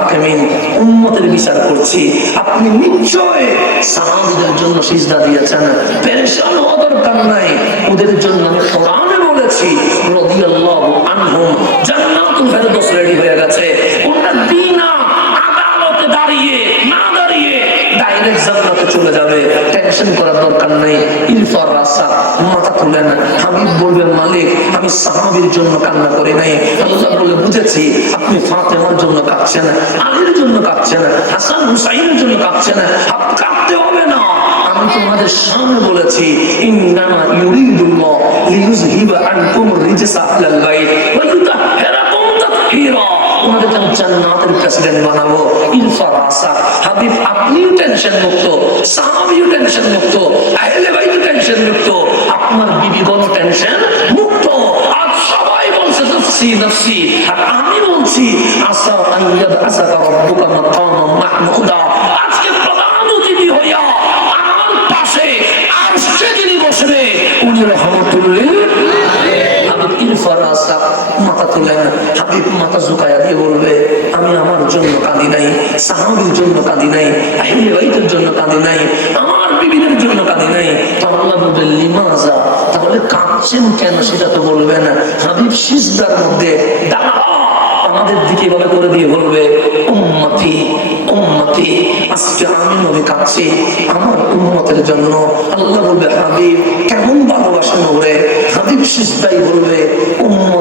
আপনি বিচার করছি। আপনি নিশ্চয় জন্য সিজদা দিয়েছেন। দরকার নাই। ওদের জন্য আমি ডাইরেক্ট জান্নাতে চলে যাবে টেনশন করার দরকার নেই ইরফার রাসা মাথা তুলেন হাবিব বলবেন, মালিক, আমি সাহাবীর জন্য কান্না করি নাই। বলে, বুঝেছি, আপনি ফাতেমার জন্য কাঁদছেন, আলীর জন্য কাঁদছেন, হাসান হুসাইনের জন্য কাঁদছেন কাঁদতে হবে না। আমি বলেছি আমি জান্নাতের প্রেসিডেন্ট বানাবো। ইরফা রাসা, হাবিব, আপনিও টেনশন মুক্ত, সাহাবিও টেনশন মুক্ত আহলে বাইত টেনশন মুক্ত, আপনার বিবিগণ টেনশন মুক্ত। আজ সবাই বলছে, নফসি নফসি। আর আমি বলছি আসা আইয়াদ আসাকা রব্বুকা মাকামা মাহমুদা। আজকে প্রধান অতিথি হইয়া আমার পাশে আরশে যিনি বসবে। উনি রহমতুল্লিল হাবিব ইরফারাসা মাথা তুলেন হাবিব মাথা ঝুঁকায়া দিয়ে বলবে আমি আমার জন্য কাঁদি নাই, সাহাবির জন্য কাঁদি নাই, আহিলে জন্য কাঁদি নাই, আমার বিবিদের জন্য কাঁদি নাই। তাহলে কাঁদছেন কেন সেটা তো বলবেন। হাবিব সিজদার মধ্যে আমাদের দিকে এভাবে করে দিয়ে বলবে, উম্মতি উম্মতি, আজকে আমি নবী কাঁদছি, আমার উম্মতের জন্য। আল্লাহ বলবে, হাবিব, কেমন ভালোবাসা নবরে হাবিব সিজদাই বলবে, উম্মত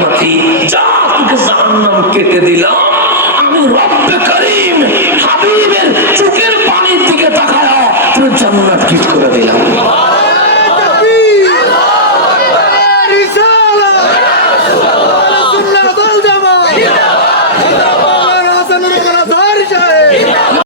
রহমতি যা তোকে জাহান্নাম কেটে দিলাম। আমি রব্বে করিম, হাবিবের চোখের তোর জান্নাত কি করে